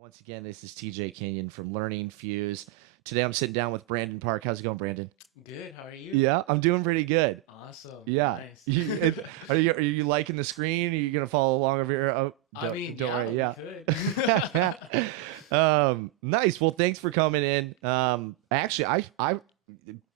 Once again, this is TJ Kenyon from Learning Fuze. Today I'm sitting down with Brandon Park. How's it going, Brandon? Good. How are you? Yeah, I'm doing pretty good. Awesome. Yeah. Nice. Are you liking the screen? Are you gonna follow along over here? Oh, I mean, don't yeah, worry. we Yeah. could. Nice. Well, thanks for coming in. Actually,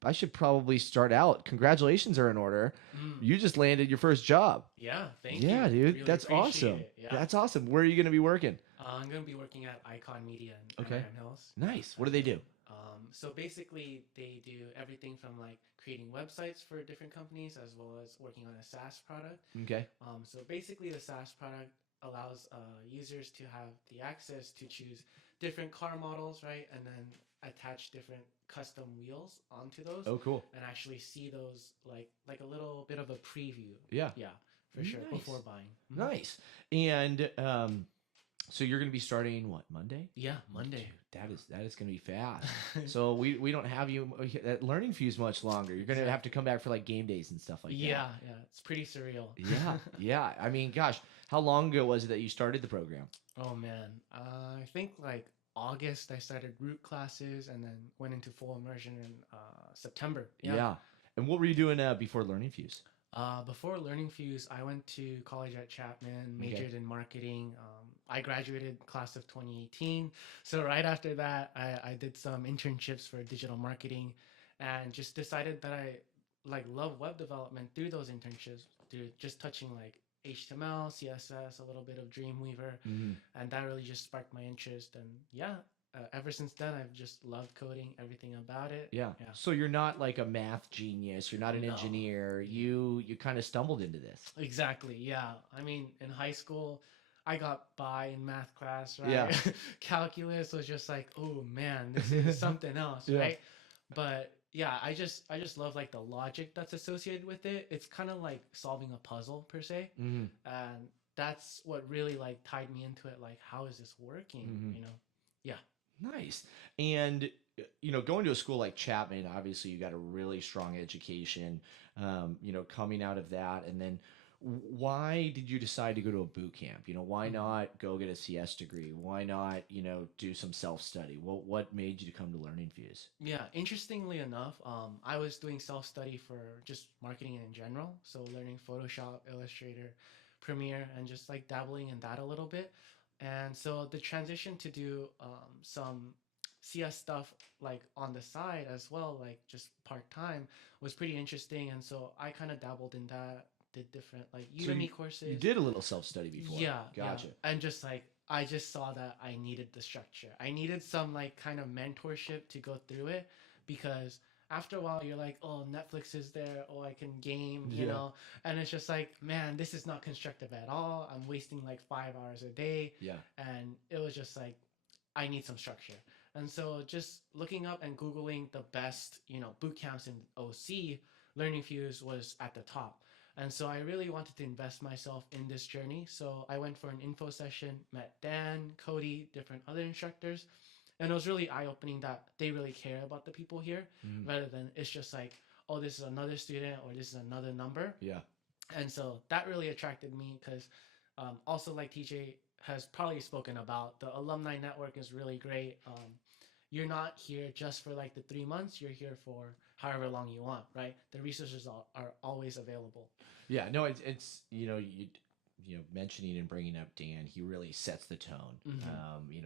I should probably start out. Congratulations are in order. Mm, You just landed your first job. yeah, thank Yeah, you. dude. Really That's appreciate awesome. it. Yeah. That's awesome. Where are you gonna be working? I'm going to be working at Icon Media in Okay. Anaheim Hills. Nice. What do they do? So basically, they do everything from like creating websites for different companies as well as working on a SaaS product. Okay. So basically, the SaaS product allows users to have the access to choose different car models, right? And then attach different custom wheels onto those Oh, cool. and actually see those like a little bit of a preview. Yeah. Yeah, for sure, Nice. before buying. Nice. And so you're going to be starting what, Monday? Yeah, Dude, Monday. that is going to be fast. So we don't have you at Learning Fuse much longer. You're going to have to come back for like game days and stuff like that. Yeah, yeah, it's pretty surreal. Yeah. Yeah. I mean, gosh, how long ago was it that you started the program? Oh man, I think like August I started root classes and then went into full immersion in September. Yeah. Yeah. And what were you doing before Learning Fuse? Before Learning Fuze, I went to college at Chapman, Okay. majored in marketing. I graduated class of 2018. So right after that, I did some internships for digital marketing and just decided that I like love web development through those internships, through just touching like HTML, CSS, a little bit of Dreamweaver, Mhm. and that really just sparked my interest. And yeah, ever since then, I've just loved coding, everything about it. Yeah. Yeah. So you're not like a math genius. You're not an No. engineer. You kind of stumbled into this. Exactly. Yeah. I mean, in high school, I got by in math class, right? Yeah. Calculus was just like, oh man, this is something else, Yeah. right? But yeah, I just love like the logic that's associated with it. It's kind of like solving a puzzle per se, Hmm. and that's what really like tied me into it. Like, how is this working? Hmm. You know? Yeah. Nice. And going to a school like Chapman, obviously you got a really strong education. Coming out of that, and then why did you decide to go to a boot camp? Why Mhm. not go get a CS degree? Why not, do some self study? What made you to come to Learning Fuse? Yeah, interestingly enough, I was doing self study for just marketing in general. So learning Photoshop, Illustrator, Premiere, and just like dabbling in that a little bit. And so the transition to do some CS stuff like on the side as well, like just part time, was pretty interesting. And so I kind of dabbled in that, did different like So you Udemy you courses. did a little self study before. Yeah, yeah. Gotcha. And just like I just saw that I needed the structure. I needed some like kind of mentorship to go through it because after a while you're like, oh, Netflix is there, oh, I can game, Yeah. and it's just like, man, this is not constructive at all. I'm wasting like 5 hours a day, Yeah. and it was just like, I need some structure. And so just looking up and Googling the best, boot camps in OC, Learning Fuse was at the top. And so I really wanted to invest myself in this journey. So I went for an info session, met Dan, Cody, different other instructors. And it was really eye opening that they really care about the people here Mhm. rather than it's just like, oh, this is another student or this is another number. Yeah. And so that really attracted me because also, like TJ has probably spoken about, the alumni network is really great. You're not here just for like the 3 months, you're here for however long you want, right? The resources are always available. Yeah, no, it's mentioning and bringing up Dan, he really sets the tone. Hmm.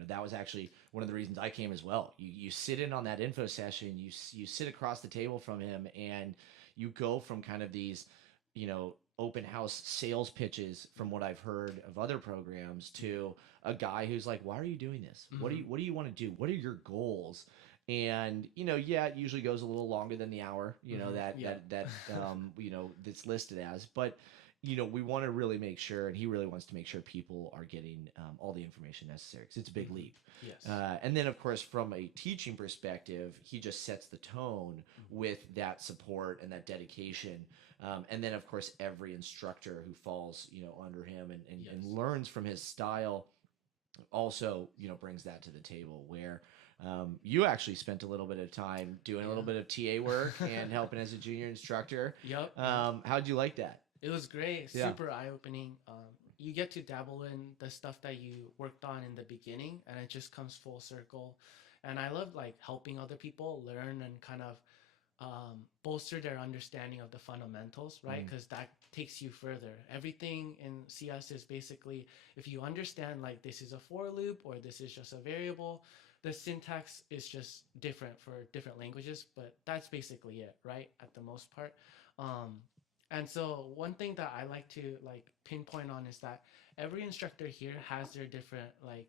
That was actually one of the reasons I came as well. You sit in on that info session, you sit across the table from him, and you go from kind of these, open house sales pitches from what I've heard of other programs to a guy who's like, why are you doing this? Hmm. What do you want to do? What are your goals? And yeah, it usually goes a little longer than the hour, Hmm. that Yeah. that's listed as. But we want to really make sure, and he really wants to make sure people are getting all the information necessary because it's a big Hmm. leap. Yes. And then, of course, from a teaching perspective, he just sets the tone Hmm. with that support and that dedication. And then, of course, every instructor who falls, under him and Yes. learns from his style also, brings that to the table where you actually spent a little bit of time doing a little bit of TA work and helping as a junior instructor. Yep. Yep. How'd you like that? It was great, Yeah. super eye opening. you get to dabble in the stuff that you worked on in the beginning, and it just comes full circle. And I love like helping other people learn and kind of bolster their understanding of the fundamentals, right? Mm. Because that takes you further. Everything in CS is basically, if you understand like this is a for loop or this is just a variable, the syntax is just different for different languages, but that's basically it, right? At the most part. Um, and so one thing that I like to like pinpoint on is that every instructor here has their different like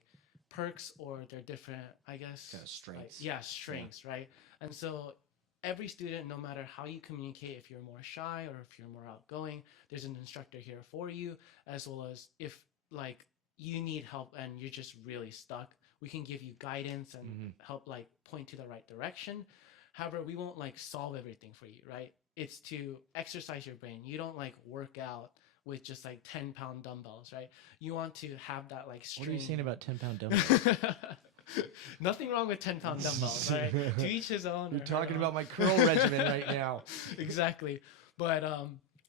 perks or their different, I guess, Kind of like strengths. yeah, strengths, right? And so every student, no matter how you communicate, if you're more shy or if you're more outgoing, there's an instructor here for you, as well as if like you need help and you're just really stuck, we can give you guidance and Mm-hmm. help like point to the right direction. However, we won't like solve everything for you, right? It's to exercise your brain. You don't like work out with just like 10-pound dumbbells, right? You want to have that like What are you strain. saying about 10-pound dumbbells? Nothing wrong with 10-pound dumbbells, right? To each his own. You're or her talking own. about my curl regimen right now. Exactly. But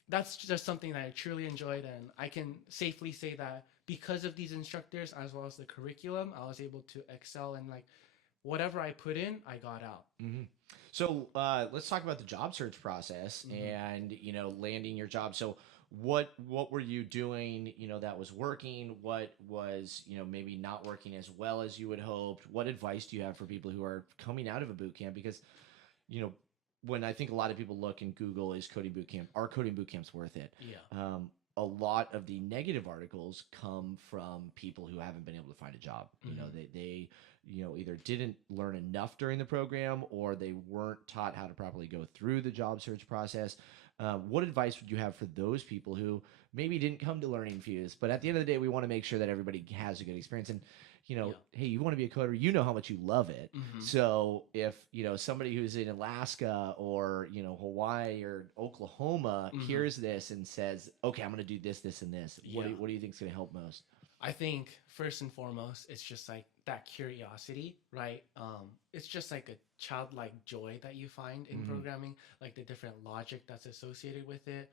that's just something that I truly enjoyed, and I can safely say that because of these instructors as well as the curriculum, I was able to excel in like whatever I put in, I got out. Mm-hmm. So let's talk about the job search process and landing your job. So what were you doing that was working? What was maybe not working as well as you would hoped? What advice do you have for people who are coming out of a boot camp? Because you know when I think a lot of people look and Google is coding boot camp, are coding boot camps worth it? Yeah. A lot of the negative articles come from people who haven't been able to find a job. They either didn't learn enough during the program or they weren't taught how to properly go through the job search process. What advice would you have for those people who maybe didn't come to Learning Fuze, but at the end of the day, we want to make sure that everybody has a good experience. And Yeah. hey, you want to be a coder, how much you love it. Mhm. So if somebody who's in Alaska or Hawaii or Oklahoma Mhm. hears this and says, okay, I'm going to do this, this, and this, Yeah. what do you think is going to help most? I think first and foremost, it's just like that curiosity, right? It's just like a childlike joy that you find in Mhm. programming, like the different logic that's associated with it.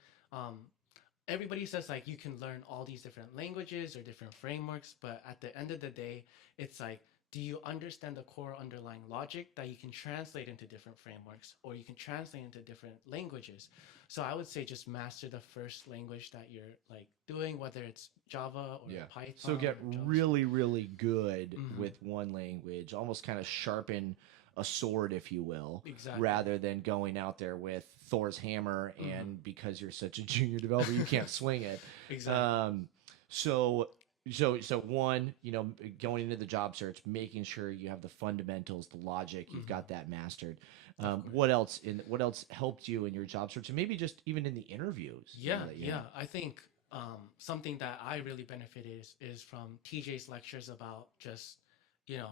Everybody says like you can learn all these different languages or different frameworks, but at the end of the day, it's like, do you understand the core underlying logic that you can translate into different frameworks or you can translate into different languages? So I would say just master the first language that you're like doing, whether it's Java or Python. So get or JavaScript. really, really good Mhm. with one language, almost kind of sharpen a sword, if you will, Exactly. rather than going out there with Thor's hammer and because you're such a junior developer, you can't swing it. Exactly. So one, going into the job search, making sure you have the fundamentals, the logic, you've got that mastered. What else helped you in your job search, and maybe just even in the interviews? Yeah, that you yeah. had? I think something that I really benefited is from TJ's lectures about just, you know,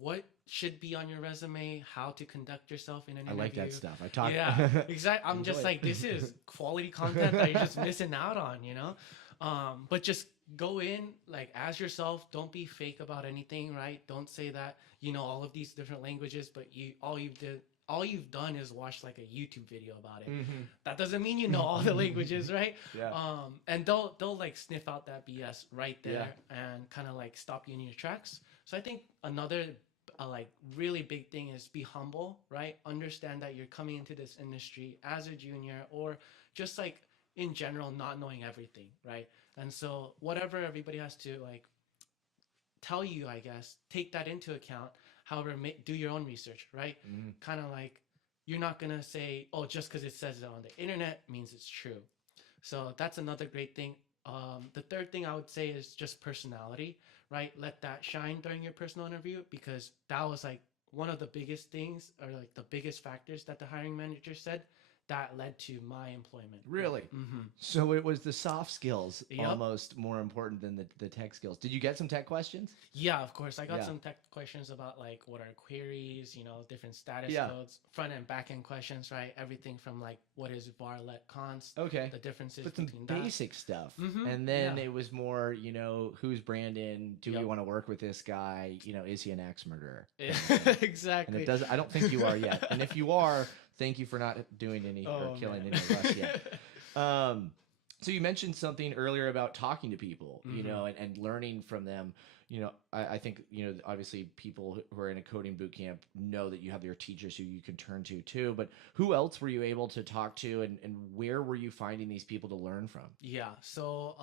what should be on your resume, how to conduct yourself in an I interview. like that stuff. I talk. Yeah, exactly. I'm just Enjoy like, it. this is quality content that you're just missing out on. But just go in like as yourself. Don't be fake about anything, right? Don't say that you know all of these different languages, but all you've done is watch like a YouTube video about it. Mhm. That doesn't mean you know all the languages, right? Yeah. And they'll like sniff out that BS right there Yeah. and kind of like stop you in your tracks. So I think another like really big thing is be humble, right? Understand that you're coming into this industry as a junior or just like in general not knowing everything, right? And so whatever everybody has to like tell you, I guess, take that into account. However, do your own research, right? Mhm. Kind of like you're not gonna say, oh, just because it says it on the internet means it's true. So that's another great thing. The third thing I would say is just personality, right? Let that shine during your personal interview because that was like one of the biggest things or like the biggest factors that the hiring manager said that led to my employment. Really? Mm-hmm. So it was the soft skills Yep. almost more important than the tech skills. Did you get some tech questions? Yeah, of course. I got Yeah. some tech questions about like what are queries, different status Yeah. codes, front and back end questions, right? Everything from like what is var let const, Okay. the differences But some between that. basic stuff. Mhm, And then yeah. it was more, who's Brandon? Do we Yep. want to work with this guy? Is he an axe murderer? Exactly. And it does. I don't think you are yet. And if you are, thank you for not doing any or Oh, killing man. any of us yet. So you mentioned something earlier about talking to people, Mm-hmm. and learning from them. I think, obviously people who are in a coding boot camp know that you have your teachers who you can turn to too. But who else were you able to talk to, and where were you finding these people to learn from? Yeah. So,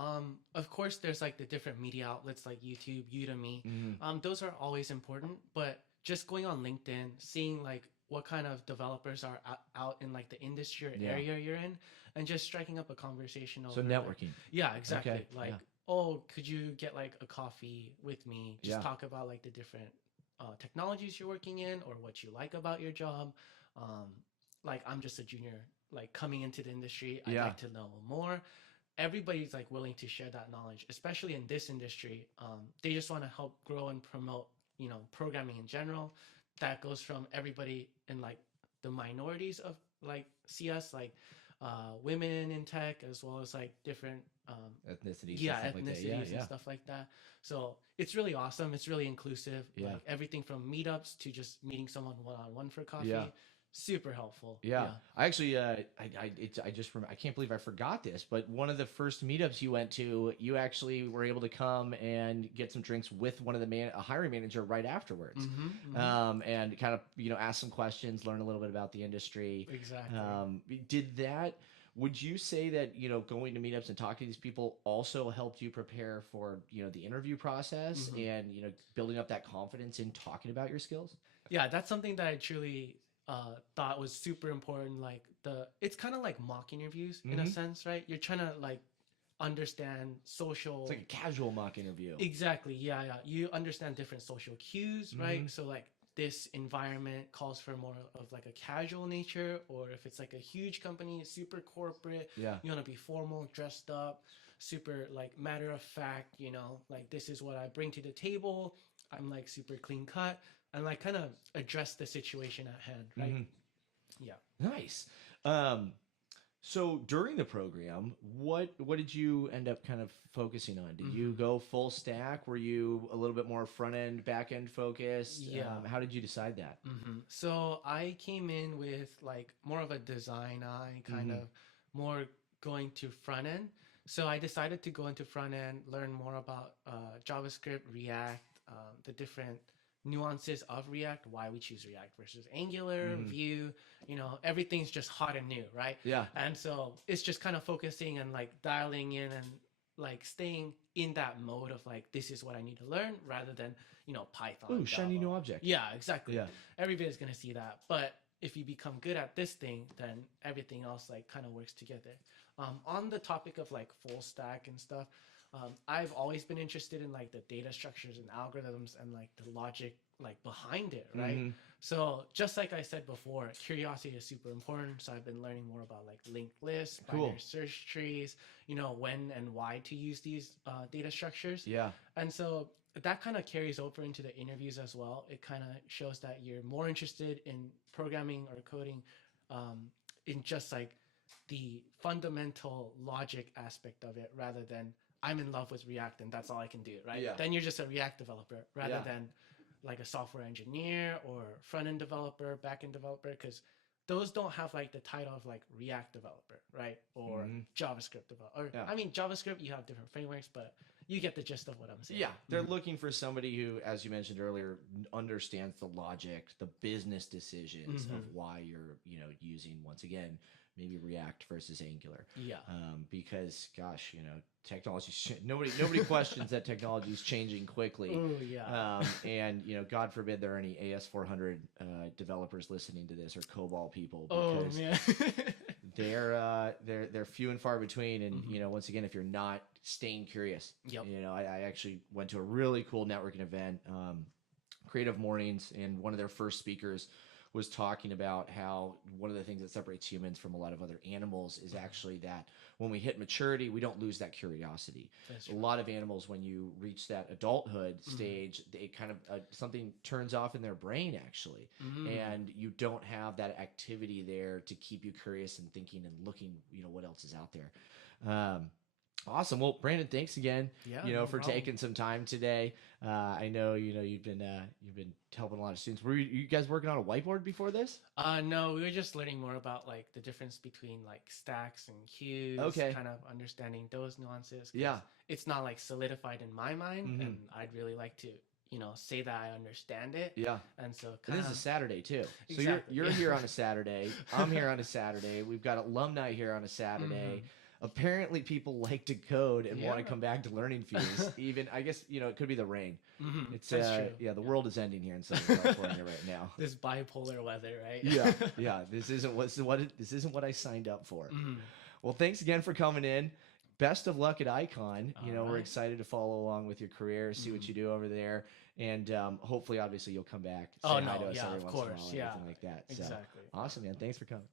of course, there's like the different media outlets like YouTube, Udemy. Hmm. Those are always important, but just going on LinkedIn, seeing like what kind of developers are out in like the industry or Yeah. area you're in, and just striking up a conversation So over like, networking. yeah, Okay. exactly. Like, Yeah. oh, could you get like a coffee with me? Just Yeah. talk about like the different technologies you're working in or what you like about your job. Um, like, I'm just a junior, like coming into the industry. I'd Yeah. like to know more. Everybody's like willing to share that knowledge, especially in this industry. They just want to help grow and promote, programming in general. That goes from everybody in like the minorities of like CS, like women in tech, as well as like different, Ethnicities and yeah, stuff like that. Yeah. ethnicities and Yeah. stuff like that. So it's really awesome. It's really inclusive. Yeah. Like everything from meetups to just meeting someone one on one for Yeah. coffee. Super helpful. Yeah, Yeah. I actually, I can't believe I forgot this, but one of the first meetups you went to, you actually were able to come and get some drinks with one of a hiring manager right afterwards, Mm-hmm. Mm-hmm. and kind of ask some questions, learn a little bit about the industry. Exactly. Um, did that? Would you say that going to meetups and talking to these people also helped you prepare for the interview process Mm-hmm. and building up that confidence in talking about your skills? Yeah, that's something that I truly thought was super important. Like it's kind of like mock interviews in a Hmm. sense, right? You're trying to like understand It's social. like a casual mock interview. Exactly. Yeah, yeah. You understand different social cues, right? Hmm. So like this environment calls for more of like a casual nature, or if it's like a huge company, super corporate, Yeah. you want to be formal, dressed up, super like matter of fact, like this is what I bring to the table. I'm like super clean cut and like kind of address the situation at hand, right? Hmm. Yeah. Nice. Um, so during the program, what did you end up kind of focusing on? Did you Hmm. go full stack? Were you a little bit more front end, back end focused? Yeah. How did you decide that? So I came in with like more of a design eye, kind Hmm. of more going to front end. So I decided to go into front end, learn more about JavaScript, React, the different nuances of React, why we choose React versus Angular, Hmm. Vue. Everything's just hot and new, right? Yeah. And so it's just kind of focusing and like dialing in and like staying in that mode of like this is what I need to learn rather than Python, Ooh, shiny Java. new object. Yeah, exactly. Yeah. Everybody's gonna see that. But if you become good at this thing, then everything else like kind of works together. On the topic of like full stack and stuff, I've always been interested in like the data structures and algorithms and like the logic like behind it, right? Hmm. So just like I said before, curiosity is super important. So I've been learning more about like linked lists, binary Cool. search trees, when and why to use these data structures. Yeah. And so that kind of carries over into the interviews as well. It kind of shows that you're more interested in programming or coding in just like the fundamental logic aspect of it rather than I'm in love with React and that's all I can do, right? Yeah. Then you're just a React developer rather Yeah. than like a software engineer or front end developer, back end developer, because those don't have like the title of like React developer, right? Or Hmm. JavaScript developer. Or Yeah. I mean, JavaScript, you have different frameworks, but you get the gist of what I'm saying. Yeah, they're Mhm. looking for somebody who, as you mentioned earlier, understands the logic, the business decisions of Mhm. why you're, using once again maybe React versus Angular, Yeah. because gosh, technology. Nobody questions that technology is changing quickly, Oh yeah. and God forbid there are any AS400 developers listening to this or COBOL people Oh because man. they're few and far between, and Mhm. once again, if you're not staying curious, Yep. I actually went to a really cool networking event, Creative Mornings, and one of their first speakers was talking about how one of the things that separates humans from a lot of other animals is actually that when we hit maturity, we don't lose that curiosity. That's A true. lot of animals, when you reach that adulthood Mhm. stage, they kind of something turns off in their brain actually, Mm. and you don't have that activity there to keep you curious and thinking and looking, what else is out there. Um, Awesome. Well, Brandon, thanks again, Yeah, you know, no for problem. taking some time today. I know, you know, you've been helping a lot of students. Were you guys working on a whiteboard before this? No, we were just learning more about like the difference between like stacks and queues, Okay. kind of understanding those nuances because Yeah. it's not like solidified in my mind, and Hmm. I'd really like to, say that I understand it, Yeah. and so And kind this is of a Saturday too. So exactly, you're yeah. here on a Saturday. I'm here on a Saturday. We've got alumni here on a Saturday. Hmm. Apparently, people like to code and want to Yeah. come back to Learning Fuse. Even I guess you know it could be the rain. It's That's true. yeah, the Yeah. world is ending here in Southern California right now. This bipolar weather, right? Yeah, yeah. This isn't what I signed up for. Mhm. Well, thanks again for coming in. Best of luck at Icon. You All know, we're right. excited to follow along with your career, see what Mhm. you do over there, and hopefully, obviously, you'll come back, Oh say hi no, to us yeah, every of once in a course, while, and yeah, everything like that. So exactly. awesome, man. Thanks for coming.